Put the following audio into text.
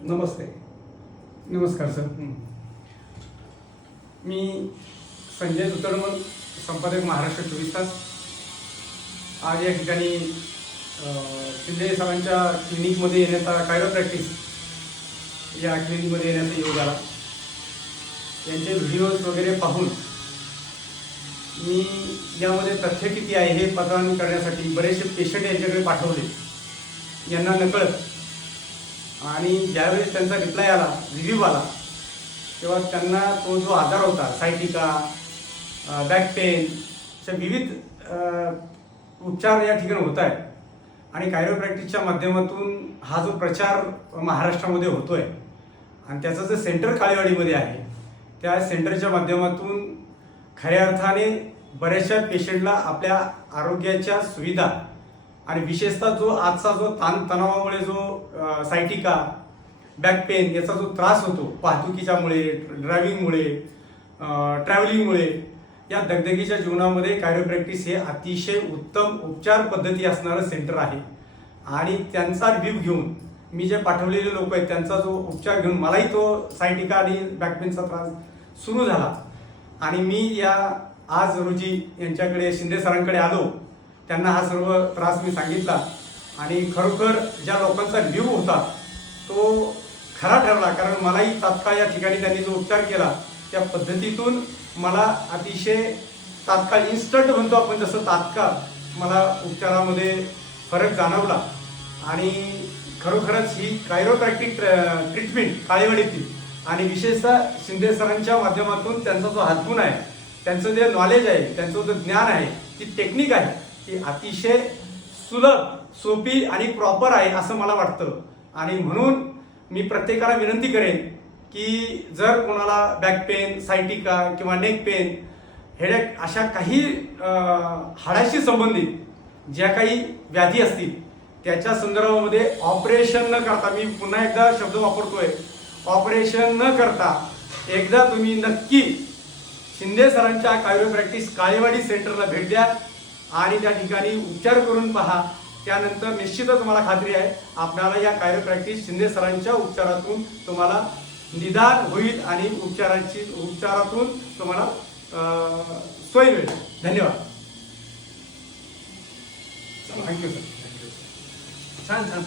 नमस्ते. नमस्कार सर. मी संजय तुतडमल, संपादक महाराष्ट्र 24 तास. आज या ठिकाणी शिंदे सरांच्या क्लिनिकमध्ये येण्याचा कायरोप्रॅक्टिस या क्लिनिकमध्ये येण्याचा योग आला. त्यांचे व्हिडिओज वगैरे पाहून मी यामध्ये तथ्य किती आहे हे पडताळणी करण्यासाठी बरेचसे पेशंट यांच्याकडे पाठवले, यांना नकळत. आणि ज्यावेळेस त्यांचा रिप्लाय आला, रिव्ह्यू आला, तेव्हा त्यांना तो जो आजार होता, सायटिका, बॅक पेन, अशा विविध उपचार या ठिकाणी होत आहेत. आणि कायरोप्रॅक्टिसच्या माध्यमातून हा जो प्रचार महाराष्ट्रामध्ये होतोय आणि त्याचं जे सेंटर काळेवाडीमध्ये आहे, त्या सेंटरच्या माध्यमातून खऱ्या अर्थाने बऱ्याचशा पेशंटला आपल्या आरोग्याच्या सुविधा आणि विशेषतः जो आजचा जो ताणतणावामुळे जो सायटिका, बॅक पेन याचा जो त्रास होतो वाहतुकीच्यामुळे, ड्रायव्हिंगमुळे, ट्रॅव्हलिंगमुळे, या दगदगीच्या जीवनामध्ये कायरोप्रॅक्टिस हे अतिशय उत्तम उपचार पद्धती असणारं सेंटर आहे. आणि त्यांचा रिव्ह्यू घेऊन मी जे पाठवलेले लोक आहेत त्यांचा जो उपचार घेऊन मलाही तो सायटिका आणि बॅक पेनचा त्रास सुरू झाला. आणि मी या आज रोजी यांच्याकडे शिंदे सरांकडे आलो, त्यांना हा सर्व त्रास मी सांगितला. आणि खरोखर ज्या लोकांचा रिव्ह्यू होता तो खरा ठरला, कारण मलाही तात्काळ या ठिकाणी त्यांनी जो उपचार केला त्या पद्धतीतून मला अतिशय तात्काळ इन्स्टंट म्हणतो आपण, जसं तात्काळ मला उपचारामध्ये फरक जाणवला. आणि खरोखरच ही कायरोप्रॅक्टिक ट्रीटमेंट काळेवाडीतील आणि विशेषतः शिंदे सरांच्या माध्यमातून त्यांचा जो हातगुण आहे, त्यांचं जे नॉलेज आहे, त्यांचं जे ज्ञान आहे, ती टेक्निक आहे, ती अतिशय सुलभ, सोपी आणि प्रॉपर आहे असं मला वाटतं. आणि म्हणून मी प्रत्येकाला विनंती करेन की जर कोणाला बॅक पेन, सायटिका किंवा नेक पेन, हेडेक अशा काही हाडाशी संबंधित ज्या काही व्याधी असतील त्याच्या संदर्भामध्ये ऑपरेशन न करता, मी पुन्हा एकदा शब्द वापरतोय, ऑपरेशन न करता एकदा तुम्ही नक्की शिंदे सरांच्या कायरोप्रॅक्टिस काळेवाडी सेंटरला भेट द्या आणि त्या ठिकाणी उपचार करून पहा. त्यानंतर निश्चितच मला खात्री आहे आपल्याला या कायरोप्रॅक्टिस शिंदे सरांच्या उपचारातून तुम्हाला निदान होईल आणि उपचारातून तुम्हाला सोय मिळेल. धन्यवाद. Thank you sir. छान.